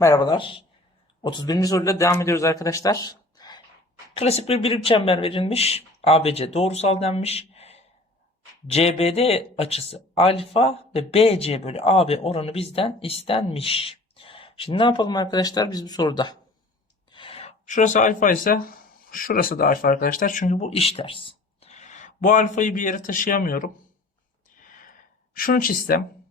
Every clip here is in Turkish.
Merhabalar. 31. soruyla devam ediyoruz arkadaşlar. Klasik bir birim çember verilmiş. ABC doğrusal denmiş. CBD açısı alfa ve BC bölü AB oranı bizden istenmiş. Şimdi ne yapalım arkadaşlar biz bu soruda? Şurası alfa ise şurası da alfa arkadaşlar. Çünkü bu iş ters. Bu alfayı bir yere taşıyamıyorum. Şunu çizsem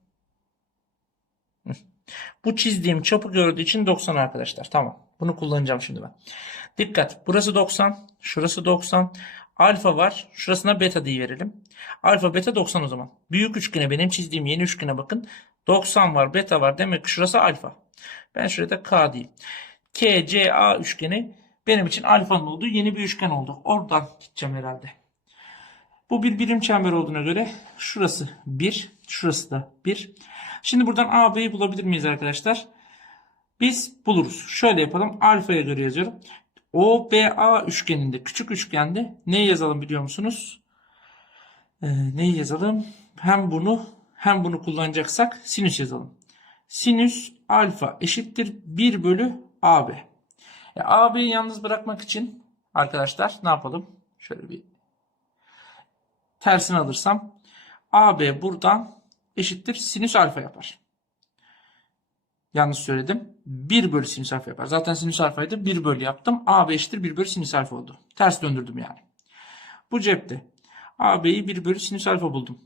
bu çizdiğim çapı gördüğü için 90 arkadaşlar. Tamam. Bunu kullanacağım şimdi ben. Dikkat. Burası 90. Şurası 90. Alfa var. Şurasına beta diye verelim. Alfa beta 90 o zaman. Büyük üçgene benim çizdiğim yeni üçgene bakın. 90 var. Beta var. Demek ki şurası alfa. Ben şuraya da K diyeyim. KCA üçgeni benim için alfanın olduğu yeni bir üçgen oldu. Oradan gideceğim herhalde. Bu bir birim çember olduğuna göre şurası 1, şurası da 1. Şimdi buradan AB'yi bulabilir miyiz arkadaşlar? Biz buluruz. Şöyle yapalım. Alfaya göre yazıyorum. OBA üçgeninde, küçük üçgende neyi yazalım biliyor musunuz? Ee, neyi yazalım? Hem bunu hem bunu kullanacaksak sinüs yazalım. Sinüs alfa eşittir 1 bölü AB. E, AB'yi yalnız bırakmak için arkadaşlar ne yapalım? Şöyle bir tersini alırsam AB buradan eşittir sinüs alfa yapar. Yanlış söyledim. 1 bölü sinüs alfa yapar. Zaten sinüs alfaydı. 1 bölü yaptım. AB eşittir 1 bölü sinüs alfa oldu. Ters döndürdüm yani. Bu cepte. AB'yi 1 bölü sinüs alfa buldum.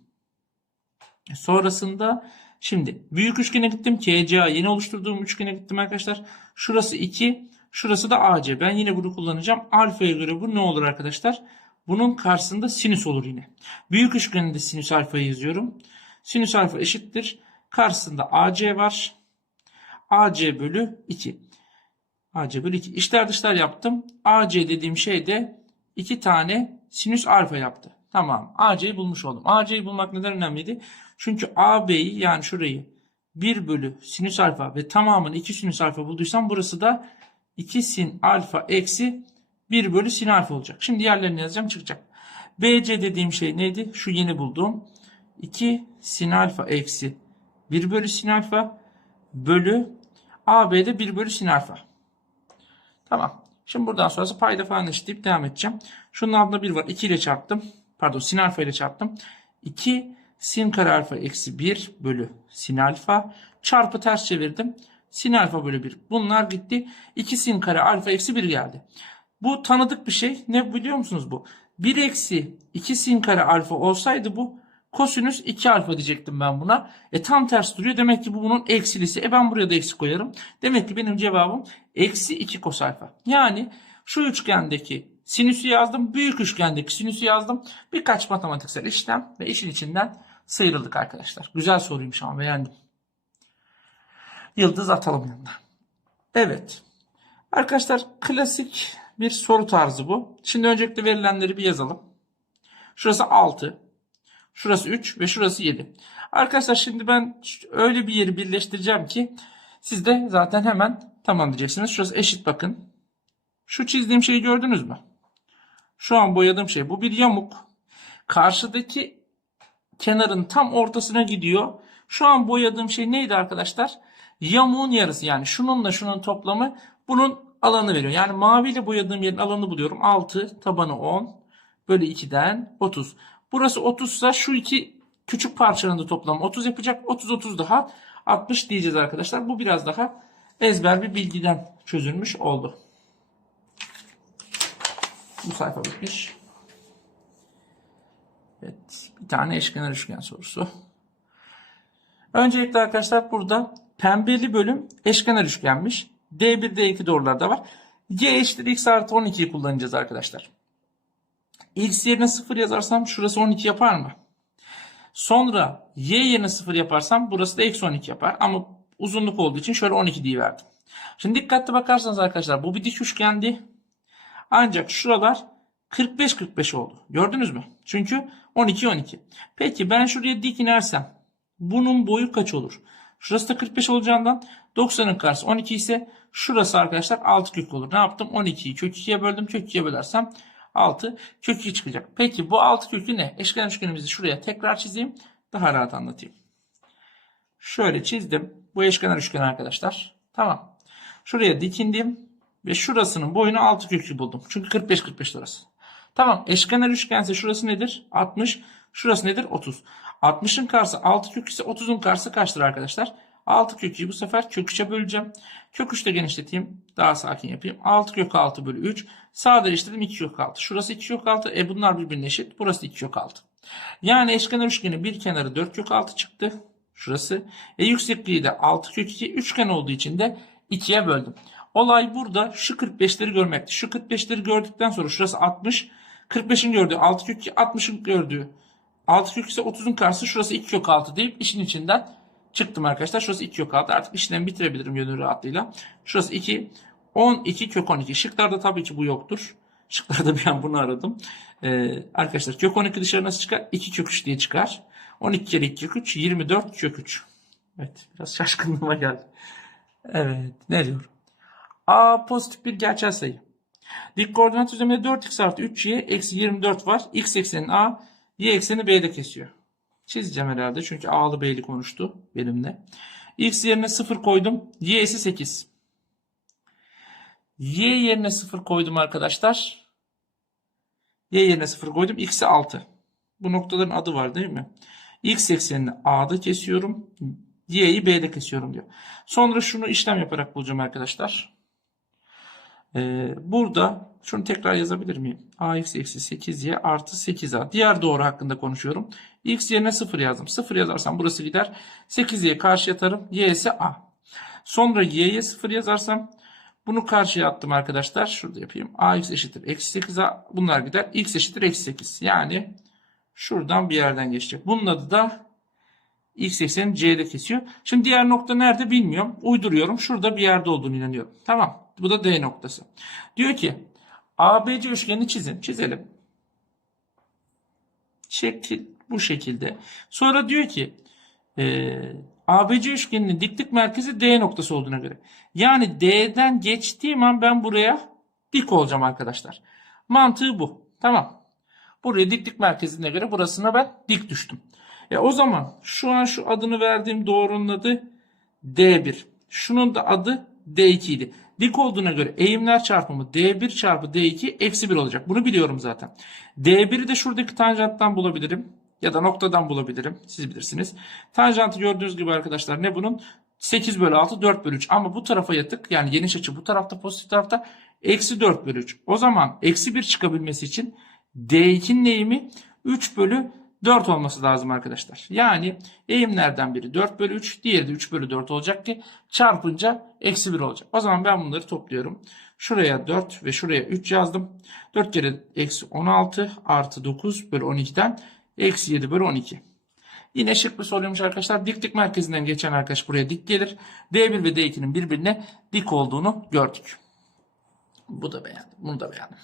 E, Sonrasında şimdi büyük üçgene gittim. KCA yeni oluşturduğum üçgene gittim arkadaşlar. Şurası 2. Şurası da AC. Ben yine bunu kullanacağım. Alfaya göre bu ne olur arkadaşlar? Bunun karşısında sinüs olur yine. Büyük üçgeninde sinüs alfayı yazıyorum. Sinüs alfa eşittir. Karşısında AC var. AC bölü 2. AC bölü 2. İşler dışlar yaptım. AC dediğim şey de 2 tane sinüs alfa yaptı. Tamam. AC'yi bulmuş oldum. AC'yi bulmak neden önemliydi? Çünkü AB'yi yani şurayı 1 bölü sinüs alfa ve tamamını 2 sinüs alfa bulduysam burası da 2 sin alfa eksi 1 bölü sin alfa olacak. Şimdi diğerlerini yazacağım çıkacak. BC dediğim şey neydi? Şu yeni bulduğum 2 sin alfa eksi 1 bölü sin alfa bölü AB'de 1 bölü sin alfa. Tamam. Şimdi buradan sonrası payda falan eşitleyip devam edeceğim. Şunun altında 1 var. 2 ile çarptım. Pardon sin alfa ile çarptım. 2 sin kare alfa eksi 1 bölü sin alfa çarpı ters çevirdim. Sin alfa bölü 1. Bunlar gitti. 2 sin kare alfa eksi 1 geldi. Bu tanıdık bir şey. Ne biliyor musunuz bu? 1 eksi 2 sin kare alfa olsaydı bu kosinüs 2 alfa diyecektim ben buna. E tam ters duruyor. Demek ki bu bunun eksilisi. E ben buraya da eksi koyarım. Demek ki benim cevabım eksi 2 kos alfa. Yani şu üçgendeki sinüsü yazdım. Büyük üçgendeki sinüsü yazdım. Birkaç matematiksel işlem ve işin içinden sıyrıldık arkadaşlar. Güzel soruymuş ama beğendim. Yıldız atalım yanına. Evet. Arkadaşlar klasik bir soru tarzı bu. Şimdi öncelikle verilenleri bir yazalım. Şurası 6. Şurası 3 ve şurası 7. Arkadaşlar şimdi ben öyle bir yeri birleştireceğim ki siz de zaten hemen tamam diyeceksiniz. Şurası eşit bakın. Şu çizdiğim şeyi gördünüz mü? Şu an boyadığım şey. Bu bir yamuk. Karşıdaki kenarın tam ortasına gidiyor. Şu an boyadığım şey neydi arkadaşlar? Yamuğun yarısı yani şununla şunun toplamı bunun alanı veriyor. Yani maviyle boyadığım yerin alanı buluyorum. 6 tabanı 10 bölü 2'den 30. Burası 30 ise şu iki küçük parçanın da toplamı 30 yapacak. 30 30 daha 60 diyeceğiz arkadaşlar. Bu biraz daha ezber bir bilgiden çözülmüş oldu. Bu sayfa bitmiş. Evet, bir tane eşkenar üçgen sorusu. Öncelikle arkadaşlar burada pembeli bölüm eşkenar üçgenmiş. D1, D2 doğrular da var. Y eşittir x artı 12'yi kullanacağız arkadaşlar. X yerine 0 yazarsam şurası 12 yapar mı? Sonra y yerine 0 yaparsam burası da eksi 12 yapar. Ama uzunluk olduğu için şöyle 12 diye verdim. Şimdi dikkatli bakarsanız arkadaşlar bu bir dik üçgendi. Ancak şuralar 45-45 oldu. Gördünüz mü? Çünkü 12-12. Peki ben şuraya dik inersem bunun boyu kaç olur? Şurası da 45 olacağından 90'ın karşısı 12 ise şurası arkadaşlar 6 kök olur. Ne yaptım? 12'yi kök 2'ye böldüm. Kök 2'ye bölersem 6 kök 2 çıkacak. Peki bu 6 kökü ne? Eşkenar üçgenimizi şuraya tekrar çizeyim. Daha rahat anlatayım. Şöyle çizdim. Bu eşkenar üçgen arkadaşlar. Tamam. Şuraya dikindim ve şurasının boyunu 6 kök 2 buldum. Çünkü 45 45 orası. Tamam eşkenar üçgense şurası nedir? 60. Şurası nedir? 30. 60'ın karşısı 6 kök ise 30'un karşısı kaçtır arkadaşlar? 6 kök 2'yi bu sefer kök 3'e böleceğim. Kök 3'te genişleteyim. Daha sakin yapayım. 6 kök 6 bölü 3. Sadeleştirdim 2 kök 6. Şurası 2 kök 6. E bunlar birbirine eşit. Burası 2 kök 6. Yani eşkenar üçgenin bir kenarı 4 kök 6 çıktı. Şurası. E yüksekliği de 6 kök 2. Üçgen olduğu için de 2'ye böldüm. Olay burada şu 45'leri görmekti. Şu 45'leri gördükten sonra şurası 60. 45'in gördüğü 6 kök 2. 60'ın gördüğü 6 kök ise 30'un karşısı şurası 2 kök 6 deyip işin içinden çıktım arkadaşlar. Şurası 2 kök 6. Artık işlemi bitirebilirim gönül rahatlığıyla. Şurası 2. 12 kök 12. Şıklarda tabii ki bu yoktur. Şıklarda bir an bunu aradım. Ee, arkadaşlar kök 12 dışarı nasıl çıkar? 2 kök 3 diye çıkar. 12 kere 2 kök 3. 24 kök 3. Evet biraz şaşkınlığıma geldi. Evet ne diyor? A pozitif bir gerçel sayı. Dik koordinat düzleminde 4x artı 3y eksi 24 var. X eksenin A, y ekseni B'de kesiyor. Çizeceğim herhalde çünkü A'lı B'li konuştu benimle. X yerine 0 koydum. Y'si 8. Y yerine 0 koydum arkadaşlar. Y yerine 0 koydum. X'i 6. Bu noktaların adı var değil mi? X eksenini A'da kesiyorum. Y'yi B'de kesiyorum diyor. Sonra şunu işlem yaparak bulacağım arkadaşlar. Ee, burada şunu tekrar yazabilir miyim? ax eksi 8y artı 8a. Diğer doğru hakkında konuşuyorum. x yerine 0 yazdım. 0 yazarsam burası gider. 8y'ye karşı atarım. y ise a. Sonra y'ye 0 yazarsam bunu karşıya attım arkadaşlar. Şurada yapayım. ax eşittir. Eksi 8a. Bunlar gider. x eşittir. Eksi 8. Yani şuradan bir yerden geçecek. Bunun adı da x ekseni c'de kesiyor. Şimdi diğer nokta nerede bilmiyorum. Uyduruyorum. Şurada bir yerde olduğunu inanıyorum. Tamam. Bu da D noktası. Diyor ki ABC üçgenini çizin. Çizelim. Şekil bu şekilde. Sonra diyor ki e, ABC üçgeninin diklik merkezi D noktası olduğuna göre. Yani D'den geçtiğim an ben buraya dik olacağım arkadaşlar. Mantığı bu. Tamam. Buraya diklik merkezine göre burasına ben dik düştüm. E o zaman şu an şu adını verdiğim doğrunun adı D1. Şunun da adı D2 idi. Dik olduğuna göre eğimler çarpımı D1 çarpı D2 eksi 1 olacak. Bunu biliyorum zaten. D1'i de şuradaki tanjanttan bulabilirim. Ya da noktadan bulabilirim. Siz bilirsiniz. Tanjantı gördüğünüz gibi arkadaşlar ne bunun? 8 bölü 6 4 bölü 3. Ama bu tarafa yatık yani geniş açı bu tarafta pozitif tarafta eksi 4 bölü 3. O zaman eksi 1 çıkabilmesi için D2'nin eğimi 3 bölü 4 olması lazım arkadaşlar. Yani eğimlerden biri 4 bölü 3, diğeri de 3 bölü 4 olacak ki çarpınca eksi 1 olacak. O zaman ben bunları topluyorum. Şuraya 4 ve şuraya 3 yazdım. 4 kere eksi 16 artı 9 bölü 12'den eksi 7 bölü 12. Yine şık bir soruymuş arkadaşlar. Diklik merkezinden geçen arkadaş buraya dik gelir. D1 ve D2'nin birbirine dik olduğunu gördük. Bu da beğendim. Bunu da beğendim.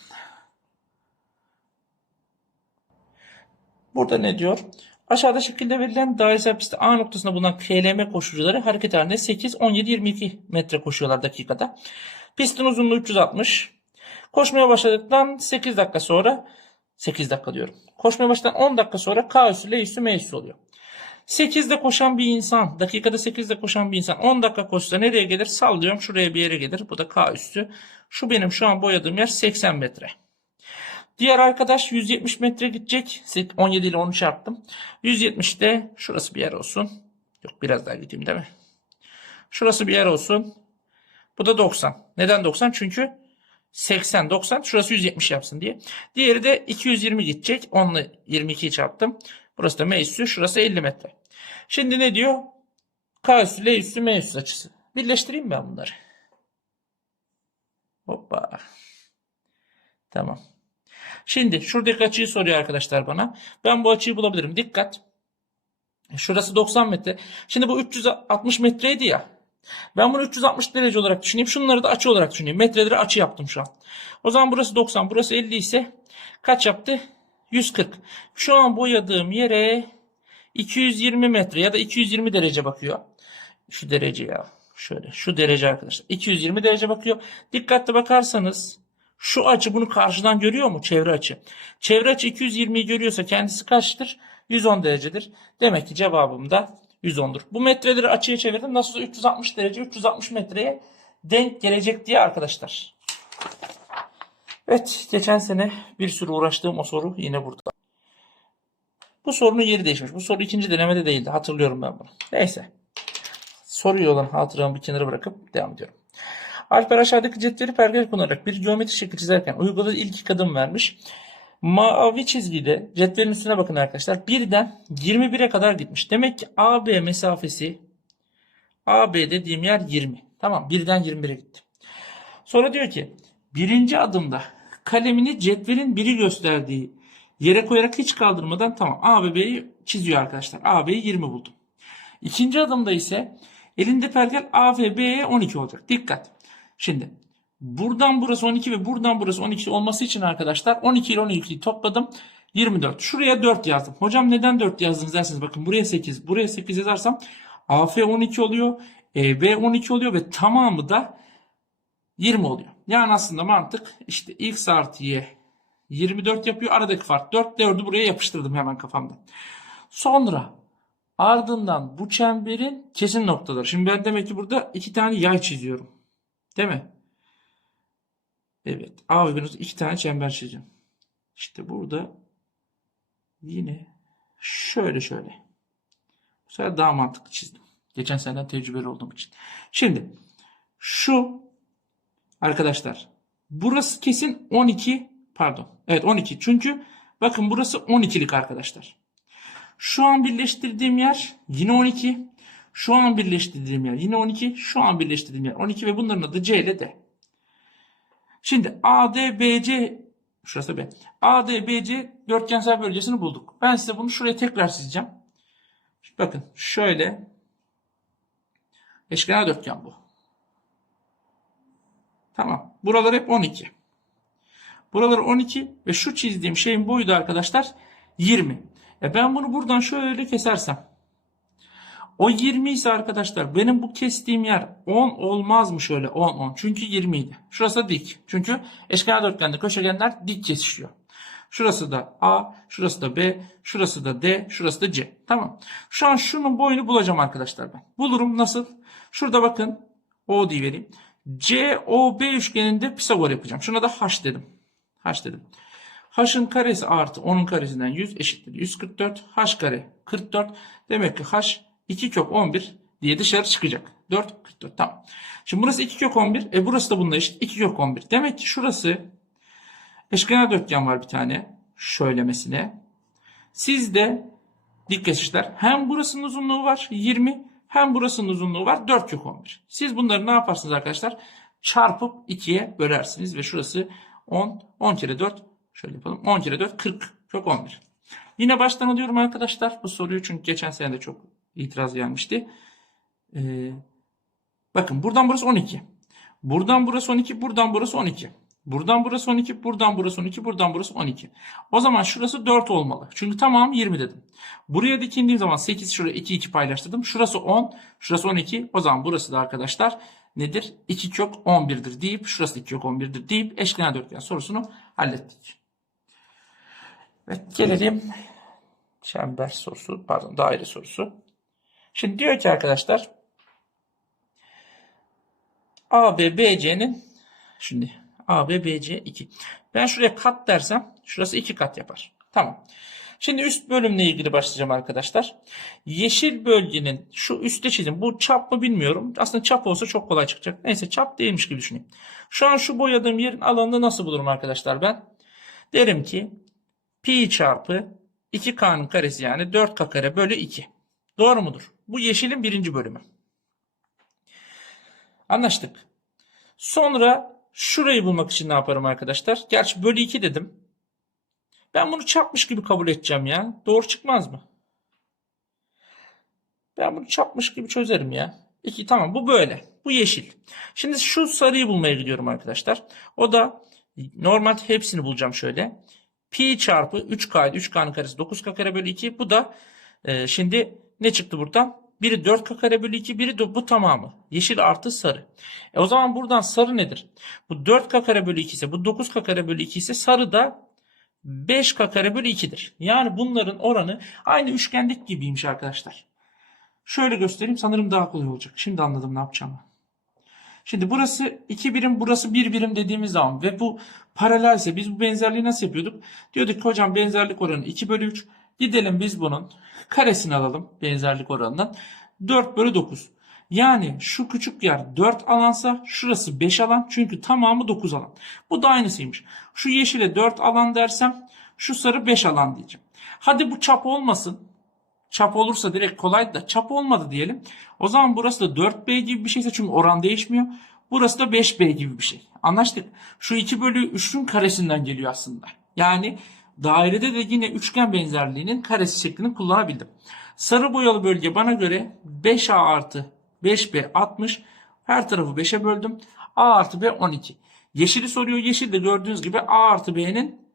Burada ne diyor? Aşağıda şekilde verilen dairesel pistte A noktasında bulunan KLM koşucuları hareket halinde 8, 17, 22 metre koşuyorlar dakikada. Pistin uzunluğu 360. Koşmaya başladıktan 8 dakika sonra 8 dakika diyorum. Koşmaya başladıktan 10 dakika sonra K üssü, L üssü, M üssü oluyor. 8'de koşan bir insan, dakikada 8'de koşan bir insan 10 dakika koşsa nereye gelir? Sallıyorum şuraya bir yere gelir. Bu da K üssü. Şu benim şu an boyadığım yer 80 metre. Diğer arkadaş 170 metre gidecek. 17 ile 10 çarptım. 170'te şurası bir yer olsun. Yok biraz daha gideyim değil mi? Şurası bir yer olsun. Bu da 90. Neden 90? Çünkü 80, 90. Şurası 170 yapsın diye. Diğeri de 220 gidecek. 10 ile 22'yi çarptım. Burası da M üssü. Şurası 50 metre. Şimdi ne diyor? K üssü, L üssü, M üssü açısı. Birleştireyim ben bunları. Hoppa. Tamam. Şimdi şuradaki açıyı soruyor arkadaşlar bana. Ben bu açıyı bulabilirim. Dikkat. Şurası 90 metre. Şimdi bu 360 metreydi ya. Ben bunu 360 derece olarak düşüneyim. Şunları da açı olarak düşüneyim. Metreleri açı yaptım şu an. O zaman burası 90, burası 50 ise kaç yaptı? 140. Şu an boyadığım yere 220 metre ya da 220 derece bakıyor. Şu derece ya. Şöyle şu derece arkadaşlar. 220 derece bakıyor. Dikkatli bakarsanız şu açı bunu karşıdan görüyor mu? Çevre açı. Çevre açı 220'yi görüyorsa kendisi kaçtır? 110 derecedir. Demek ki cevabım da 110'dur. Bu metreleri açıya çevirdim. Nasıl 360 derece 360 metreye denk gelecek diye arkadaşlar. Evet geçen sene bir sürü uğraştığım o soru yine burada. Bu sorunun yeri değişmiş. Bu soru ikinci denemede değildi. Hatırlıyorum ben bunu. Neyse. Soruyu olan hatıramı bir kenara bırakıp devam ediyorum. Alper aşağıdaki cetveli pergel kullanarak bir geometri şekli çizerken uyguladığı ilk iki adım vermiş. Mavi çizgide cetvelin üstüne bakın arkadaşlar. Birden 21'e kadar gitmiş. Demek ki AB mesafesi AB dediğim yer 20. Tamam birden 21'e gitti. Sonra diyor ki birinci adımda kalemini cetvelin biri gösterdiği yere koyarak hiç kaldırmadan tamam A ve B'yi çiziyor arkadaşlar. A, B'yi 20 buldum. İkinci adımda ise elinde pergel A ve B'ye 12 olacak. Dikkat. Şimdi buradan burası 12 ve buradan burası 12 olması için arkadaşlar 12 ile 12'yi topladım. 24. Şuraya 4 yazdım. Hocam neden 4 yazdınız derseniz bakın buraya 8, buraya 8 yazarsam AF 12 oluyor, EB 12 oluyor ve tamamı da 20 oluyor. Yani aslında mantık işte x artı y 24 yapıyor. Aradaki fark 4. 4'ü buraya yapıştırdım hemen kafamda. Sonra ardından bu çemberin kesim noktaları. Şimdi ben demek ki burada iki tane yay çiziyorum. Değil mi? Evet. A B'nin iki tane çember çizeceğim. İşte burada yine şöyle şöyle. Bu sefer daha mantıklı çizdim. Geçen seneden tecrübeli olduğum için. Şimdi şu arkadaşlar burası kesin 12 pardon. Evet 12. Çünkü bakın burası 12'lik arkadaşlar. Şu an birleştirdiğim yer yine 12. Şu an birleştirdiğim yer yine 12. Şu an birleştirdiğim yer 12 ve bunların adı C ile D. Şimdi ADBC şurası B. ADBC dörtgensel bölgesini bulduk. Ben size bunu şuraya tekrar çizeceğim. Bakın şöyle eşkenar dörtgen bu. Tamam. Buralar hep 12. Buraları 12 ve şu çizdiğim şeyin boyu da arkadaşlar 20. E ben bunu buradan şöyle kesersem o 20 ise arkadaşlar benim bu kestiğim yer 10 olmaz mı şöyle 10 10 çünkü 20 idi. Şurası dik. Çünkü eşkenar dörtgende köşegenler dik kesişiyor. Şurası da A, şurası da B, şurası da D, şurası da C. Tamam. Şu an şunun boyunu bulacağım arkadaşlar ben. Bulurum nasıl? Şurada bakın O diye vereyim. COB üçgeninde Pisagor yapacağım. Şuna da H dedim. H dedim. H'ın karesi artı 10'un karesinden 100 eşittir. 144. H kare 44. Demek ki H 2 kök 11 diye dışarı çıkacak. 4 44 tamam. Şimdi burası 2 kök 11. E burası da bununla eşit 2 kök 11. Demek ki şurası eşkenar dörtgen var bir tane. Şöylemesine. Sizde dik kesişler hem burasının uzunluğu var 20 hem burasının uzunluğu var 4 kök 11. Siz bunları ne yaparsınız arkadaşlar? Çarpıp 2'ye bölersiniz ve şurası 10 10 kere 4 şöyle yapalım. 10 kere 4 40 kök 11. Yine baştan alıyorum arkadaşlar bu soruyu çünkü geçen sene de çok itiraz gelmişti. Ee, bakın buradan burası 12. Buradan burası 12, buradan burası 12. Buradan burası 12, buradan burası 12, buradan burası 12. O zaman şurası 4 olmalı. Çünkü tamam 20 dedim. Buraya dikindiğim zaman 8 şuraya 2 2 paylaştırdım. Şurası 10, şurası 12. O zaman burası da arkadaşlar nedir? 2 kök 11'dir deyip şurası 2 kök 11'dir deyip eşkenar dörtgen sorusunu hallettik. Evet gelelim çember sorusu pardon daire sorusu. Şimdi diyor ki arkadaşlar AB BC'nin şimdi AB BC 2. Ben şuraya kat dersem şurası 2 kat yapar. Tamam. Şimdi üst bölümle ilgili başlayacağım arkadaşlar. Yeşil bölgenin şu üstte çizim. Bu çap mı bilmiyorum. Aslında çap olsa çok kolay çıkacak. Neyse çap değilmiş gibi düşüneyim. Şu an şu boyadığım yerin alanını nasıl bulurum arkadaşlar ben? Derim ki pi çarpı 2k'nın karesi yani 4k kare bölü 2. Doğru mudur? Bu yeşilin birinci bölümü. Anlaştık. Sonra şurayı bulmak için ne yaparım arkadaşlar? Gerçi bölü 2 dedim. Ben bunu çarpmış gibi kabul edeceğim ya. Doğru çıkmaz mı? Ben bunu çarpmış gibi çözerim ya. 2 tamam bu böyle. Bu yeşil. Şimdi şu sarıyı bulmaya gidiyorum arkadaşlar. O da normal hepsini bulacağım şöyle. Pi çarpı 3k 3k'nın karesi 9k kare bölü 2. Bu da e, şimdi ne çıktı buradan? Biri 4k kare bölü 2, biri de bu tamamı. Yeşil artı sarı. E o zaman buradan sarı nedir? Bu 4k kare bölü 2 ise bu 9k kare bölü 2 ise sarı da 5k kare bölü 2'dir. Yani bunların oranı aynı üçgenlik gibiymiş arkadaşlar. Şöyle göstereyim sanırım daha kolay olacak. Şimdi anladım ne yapacağımı. Şimdi burası 2 birim, burası 1 birim dediğimiz zaman ve bu paralelse biz bu benzerliği nasıl yapıyorduk? Diyorduk ki hocam benzerlik oranı 2 bölü 3. Gidelim biz bunun karesini alalım benzerlik oranından. 4 bölü 9. Yani şu küçük yer 4 alansa şurası 5 alan çünkü tamamı 9 alan. Bu da aynısıymış. Şu yeşile 4 alan dersem şu sarı 5 alan diyeceğim. Hadi bu çap olmasın. Çap olursa direkt kolay da çap olmadı diyelim. O zaman burası da 4B gibi bir şeyse çünkü oran değişmiyor. Burası da 5B gibi bir şey. Anlaştık. Şu 2 bölü 3'ün karesinden geliyor aslında. Yani dairede de yine üçgen benzerliğinin karesi şeklini kullanabildim. Sarı boyalı bölge bana göre 5A artı 5B 60. Her tarafı 5'e böldüm. A artı B 12. Yeşili soruyor. Yeşil de gördüğünüz gibi A artı B'nin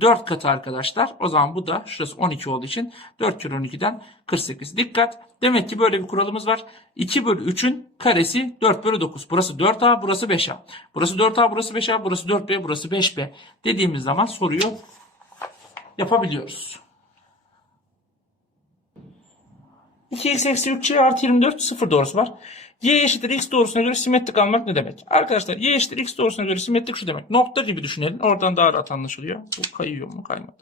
4 katı arkadaşlar. O zaman bu da şurası 12 olduğu için 4 kere 12'den 48. Dikkat. Demek ki böyle bir kuralımız var. 2 bölü 3'ün karesi 4 bölü 9. Burası 4A burası 5A. Burası 4A burası 5A burası 4B burası 5B. Dediğimiz zaman soruyu yapabiliyoruz. 2x eksi 3y artı 24 sıfır doğrusu var. y eşittir x doğrusuna göre simetrik almak ne demek? Arkadaşlar y eşittir x doğrusuna göre simetrik şu demek. Nokta gibi düşünelim. Oradan daha rahat anlaşılıyor. Bu kayıyor mu? Kaymadı.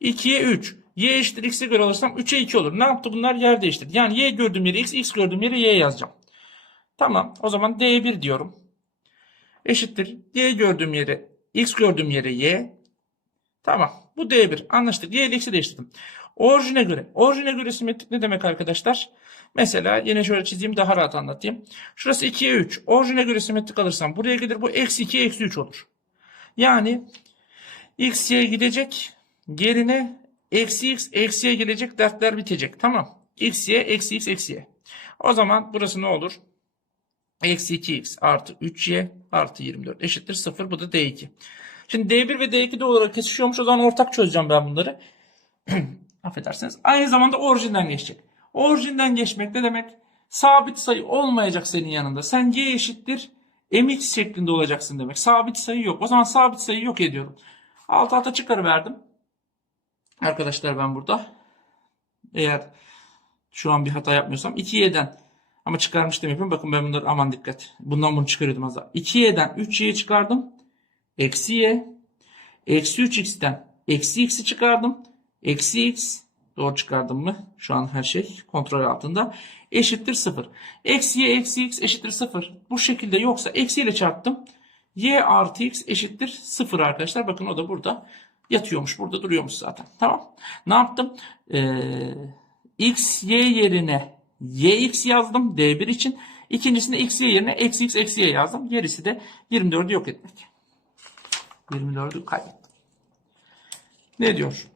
2'ye 3. y eşittir x'e göre alırsam 3'e 2 olur. Ne yaptı bunlar? Yer değiştirdi. Yani y gördüğüm yere x, x gördüğüm yere y yazacağım. Tamam. O zaman d1 diyorum. Eşittir. y gördüğüm yere x gördüğüm yere y. Tamam. Bu d1. Anlaştık. y ile x'i değiştirdim. Orijine göre. Orijine göre simetrik ne demek arkadaşlar? Mesela yine şöyle çizeyim daha rahat anlatayım. Şurası 2'ye 3. Orijine göre simetrik alırsam buraya gelir bu eksi 2 eksi 3 olur. Yani x gidecek. Yerine eksi x eksiye gelecek dertler bitecek. Tamam. x y eksi x eksi y. O zaman burası ne olur? Eksi 2x artı 3y artı 24 eşittir 0. Bu da d2. Şimdi d1 ve d2 de olarak kesişiyormuş. O zaman ortak çözeceğim ben bunları. Affedersiniz. Aynı zamanda orijinden geçecek. Orijinden geçmek ne demek? Sabit sayı olmayacak senin yanında. Sen y eşittir mx şeklinde olacaksın demek. Sabit sayı yok. O zaman sabit sayı yok ediyorum. Alt alta çıkarıverdim. Arkadaşlar ben burada. Eğer şu an bir hata yapmıyorsam 2y'den ama çıkarmıştım yapıyorum. Bakın ben bunları aman dikkat. Bundan bunu çıkarıyordum az daha. 2y'den 3y'yi çıkardım. Eksi y. Eksi 3x'ten eksi x'i çıkardım. Eksi x doğru çıkardım mı? Şu an her şey kontrol altında. Eşittir 0. Eksi y eksi x eşittir 0. Bu şekilde yoksa eksiyle çarptım. y artı x eşittir 0 arkadaşlar. Bakın o da burada yatıyormuş. Burada duruyormuş zaten. Tamam. Ne yaptım? Ee, x y yerine yx yazdım d1 için. İkincisinde x y yerine eksi x eksi y yazdım. Gerisi de 24'ü yok etmek. 24'ü kaybettim. Ne diyor?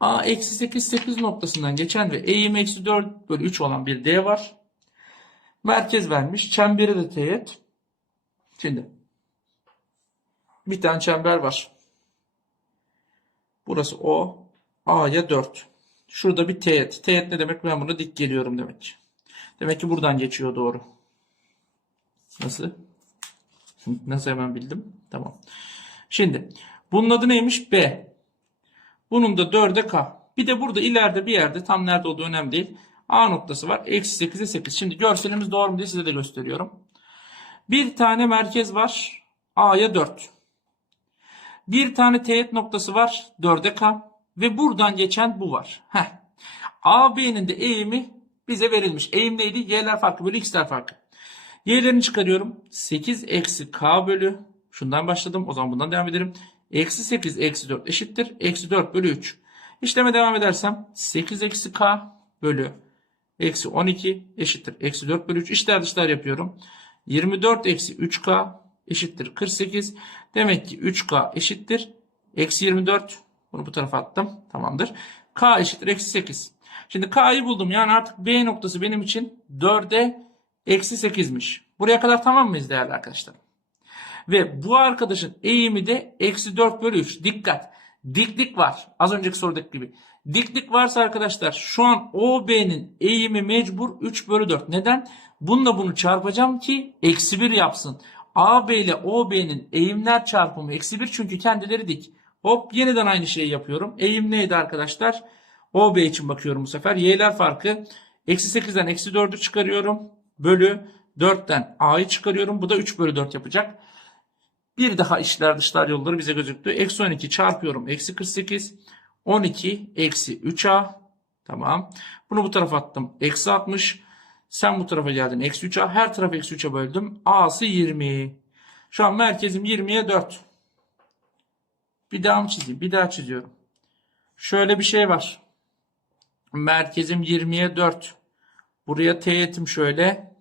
A eksi 8 8 noktasından geçen ve eğim eksi 4 bölü 3 olan bir D var. Merkez vermiş. Çemberi de teğet. Şimdi bir tane çember var. Burası O. A'ya 4. Şurada bir teğet. Teğet ne demek? Ben buna dik geliyorum demek. Demek ki buradan geçiyor doğru. Nasıl? Nasıl hemen bildim? Tamam. Şimdi bunun adı neymiş? B. Bunun da 4'e K. Bir de burada ileride bir yerde tam nerede olduğu önemli değil. A noktası var. Eksi 8'e 8. Şimdi görselimiz doğru mu diye size de gösteriyorum. Bir tane merkez var. A'ya 4. Bir tane teğet noktası var. 4'e K. Ve buradan geçen bu var. Heh. AB'nin de eğimi bize verilmiş. Eğim neydi? Y'ler farkı bölü x'ler farkı. Y'lerini çıkarıyorum. 8 eksi K bölü. Şundan başladım. O zaman bundan devam edelim. Eksi 8 eksi 4 eşittir. Eksi 4 bölü 3. İşleme devam edersem 8 eksi k bölü eksi 12 eşittir. Eksi 4 bölü 3 işler dışlar yapıyorum. 24 eksi 3k eşittir 48. Demek ki 3k eşittir. Eksi 24. Bunu bu tarafa attım. Tamamdır. k eşittir eksi 8. Şimdi k'yı buldum. Yani artık b noktası benim için 4'e eksi 8'miş. Buraya kadar tamam mıyız değerli arkadaşlar? Ve bu arkadaşın eğimi de eksi 4 bölü 3. Dikkat. Diklik var. Az önceki sorudaki gibi. Diklik varsa arkadaşlar şu an OB'nin eğimi mecbur 3 bölü 4. Neden? Bununla bunu çarpacağım ki eksi 1 yapsın. AB ile OB'nin eğimler çarpımı eksi 1 çünkü kendileri dik. Hop yeniden aynı şeyi yapıyorum. Eğim neydi arkadaşlar? OB için bakıyorum bu sefer. Y'ler farkı. Eksi 8'den eksi 4'ü çıkarıyorum. Bölü 4'ten a'yı çıkarıyorum. Bu da 3 bölü 4 yapacak. Bir daha içler dışlar yolları bize gözüktü. Eksi 12 çarpıyorum. Eksi 48. 12 eksi 3a. Tamam. Bunu bu tarafa attım. Eksi 60. Sen bu tarafa geldin. Eksi 3a. Her tarafı eksi 3'e böldüm. A'sı 20. Şu an merkezim 20'ye 4. Bir daha mı çizeyim? Bir daha çiziyorum. Şöyle bir şey var. Merkezim 20'ye 4. Buraya teğetim şöyle.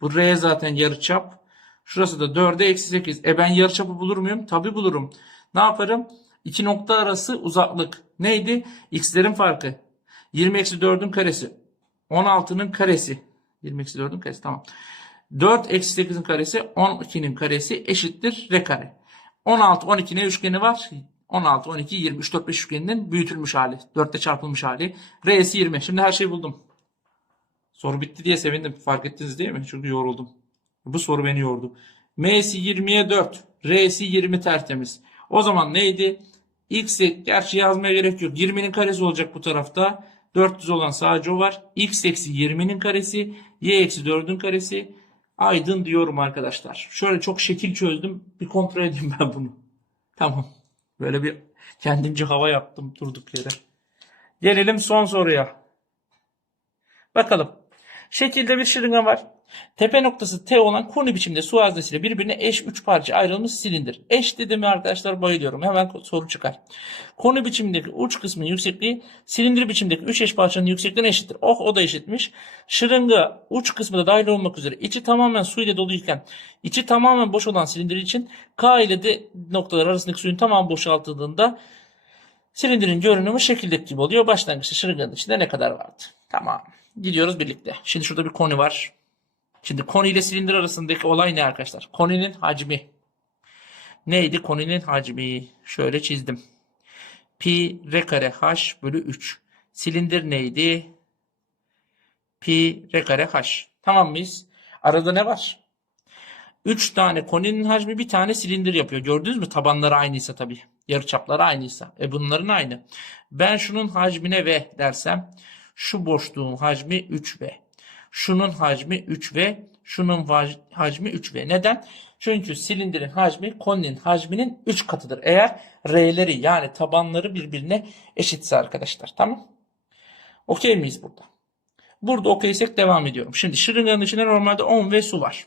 Buraya zaten yarıçap. Şurası da 4'e eksi 8. E ben yarıçapı bulur muyum? Tabi bulurum. Ne yaparım? İki nokta arası uzaklık. Neydi? X'lerin farkı. 20 eksi 4'ün karesi. 16'nın karesi. 20 eksi 4'ün karesi tamam. 4 eksi 8'in karesi 12'nin karesi eşittir r kare. 16 12 ne üçgeni var? 16 12 20 3 4 5 üçgeninin büyütülmüş hali. 4'te çarpılmış hali. R'si 20. Şimdi her şeyi buldum. Soru bitti diye sevindim. Fark ettiniz değil mi? Çünkü yoruldum. Bu soru beni yordu. M'si 20'ye 4. R'si 20 tertemiz. O zaman neydi? X'i gerçi yazmaya gerek yok. 20'nin karesi olacak bu tarafta. 400 olan sadece o var. X eksi 20'nin karesi. Y eksi 4'ün karesi. Aydın diyorum arkadaşlar. Şöyle çok şekil çözdüm. Bir kontrol edeyim ben bunu. Tamam. Böyle bir kendimce hava yaptım durduk yere. Gelelim son soruya. Bakalım. Şekilde bir şırınga var. Tepe noktası T olan koni biçimde su haznesiyle birbirine eş 3 parça ayrılmış silindir. Eş dedim arkadaşlar bayılıyorum. Hemen soru çıkar. Koni biçimindeki uç kısmın yüksekliği silindir biçimdeki 3 eş parçanın yüksekliğine eşittir. Oh o da eşitmiş. Şırınga uç kısmı da dahil olmak üzere içi tamamen su ile doluyken içi tamamen boş olan silindir için K ile D noktalar arasındaki suyun tamamı boşaltıldığında silindirin görünümü şekildeki gibi oluyor. Başlangıçta şırınganın içinde ne kadar vardı? Tamam. Gidiyoruz birlikte. Şimdi şurada bir koni var. Şimdi koni ile silindir arasındaki olay ne arkadaşlar? Koninin hacmi. Neydi koninin hacmi? Şöyle çizdim. Pi r kare h bölü 3. Silindir neydi? Pi r kare h. Tamam mıyız? Arada ne var? 3 tane koninin hacmi bir tane silindir yapıyor. Gördünüz mü? Tabanları aynıysa tabii. Yarıçapları aynıysa. E bunların aynı. Ben şunun hacmine V dersem şu boşluğun hacmi 3V. Şunun hacmi 3V. Şunun hacmi 3V. Neden? Çünkü silindirin hacmi koninin hacminin 3 katıdır. Eğer R'leri yani tabanları birbirine eşitse arkadaşlar. Tamam? Okey miyiz burada? Burada okeysek devam ediyorum. Şimdi şırınganın içinde normalde 10V su var.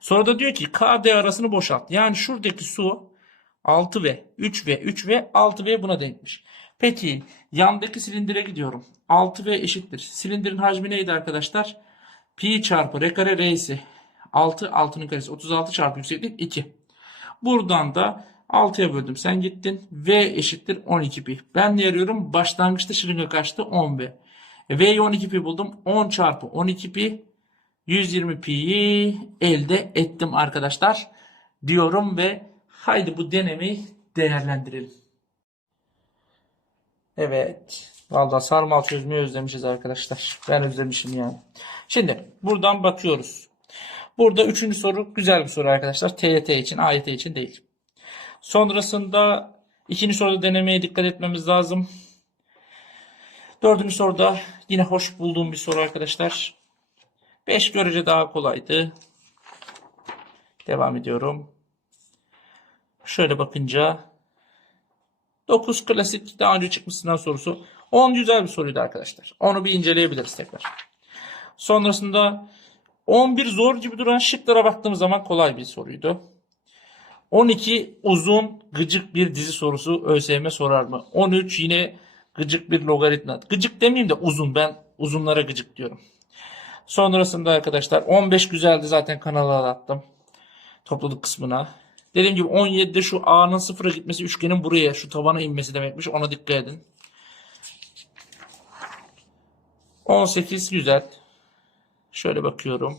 Sonra da diyor ki KD arasını boşalt. Yani şuradaki su 6V, 3V, 3V, 6V buna denkmiş. Peki yandaki silindire gidiyorum. 6V eşittir. Silindirin hacmi neydi arkadaşlar? Pi çarpı r kare r'si. 6, 6'nın karesi. 36 çarpı yükseklik 2. Buradan da 6'ya böldüm. Sen gittin. V eşittir 12 pi. Ben ne arıyorum? Başlangıçta şırınga kaçtı? 10V. E, V'yi 12 pi buldum. 10 çarpı 12 pi 120 pi'yi elde ettim arkadaşlar. Diyorum ve haydi bu denemeyi değerlendirelim. Evet. Vallahi sarmal çözmeyi özlemişiz arkadaşlar. Ben özlemişim yani. Şimdi buradan bakıyoruz. Burada üçüncü soru güzel bir soru arkadaşlar. TYT için, AYT için değil. Sonrasında ikinci soruda denemeye dikkat etmemiz lazım. Dördüncü soruda yine hoş bulduğum bir soru arkadaşlar. 5 görece daha kolaydı. Devam ediyorum. Şöyle bakınca 9 klasik daha önce çıkmış sınav sorusu. 10 güzel bir soruydu arkadaşlar. Onu bir inceleyebiliriz tekrar. Sonrasında 11 zor gibi duran şıklara baktığımız zaman kolay bir soruydu. 12 uzun gıcık bir dizi sorusu ÖSYM sorar mı? 13 yine gıcık bir logaritma. Gıcık demeyeyim de uzun. Ben uzunlara gıcık diyorum. Sonrasında arkadaşlar 15 güzeldi zaten kanala attım. Topladık kısmına. Dediğim gibi 17'de şu A'nın sıfıra gitmesi üçgenin buraya şu tabana inmesi demekmiş. Ona dikkat edin. 18 güzel. Şöyle bakıyorum.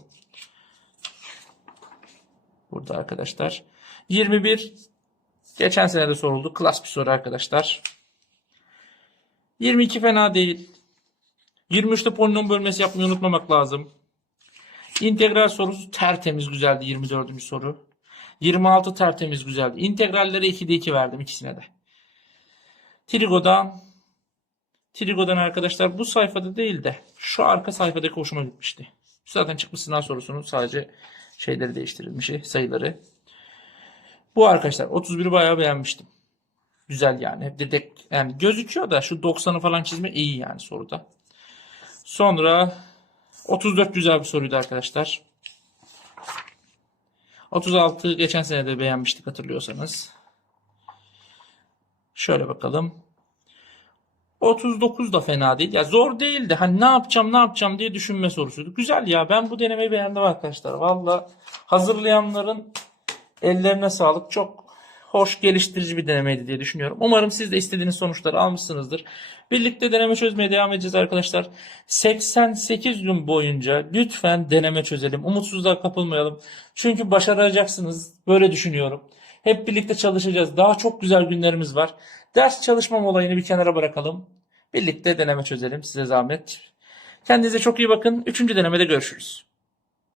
Burada arkadaşlar. 21 geçen sene de soruldu. Klas bir soru arkadaşlar. 22 fena değil. 23'te polinom bölmesi yapmayı unutmamak lazım. İntegral sorusu tertemiz güzeldi 24. soru. 26 tertemiz güzeldi. İntegrallere 2'de 2 verdim ikisine de. Trigo'dan Trigo'dan arkadaşlar bu sayfada değil de şu arka sayfadaki hoşuma gitmişti. Zaten çıkmış sınav sorusunun sadece şeyleri değiştirilmiş, sayıları. Bu arkadaşlar 31'i bayağı beğenmiştim. Güzel yani. Direkt yani gözüküyor da şu 90'ı falan çizme iyi yani soruda. Sonra 34 güzel bir soruydu arkadaşlar. 36 geçen sene de beğenmiştik hatırlıyorsanız. Şöyle bakalım. 39 da fena değil. Ya zor değildi. Hani ne yapacağım ne yapacağım diye düşünme sorusuydu. Güzel ya ben bu denemeyi beğendim arkadaşlar. Valla hazırlayanların ellerine sağlık. Çok hoş geliştirici bir denemeydi diye düşünüyorum. Umarım siz de istediğiniz sonuçları almışsınızdır. Birlikte deneme çözmeye devam edeceğiz arkadaşlar. 88 gün boyunca lütfen deneme çözelim. Umutsuzluğa kapılmayalım. Çünkü başaracaksınız. Böyle düşünüyorum. Hep birlikte çalışacağız. Daha çok güzel günlerimiz var. Ders çalışmam olayını bir kenara bırakalım. Birlikte deneme çözelim. Size zahmet. Kendinize çok iyi bakın. Üçüncü denemede görüşürüz.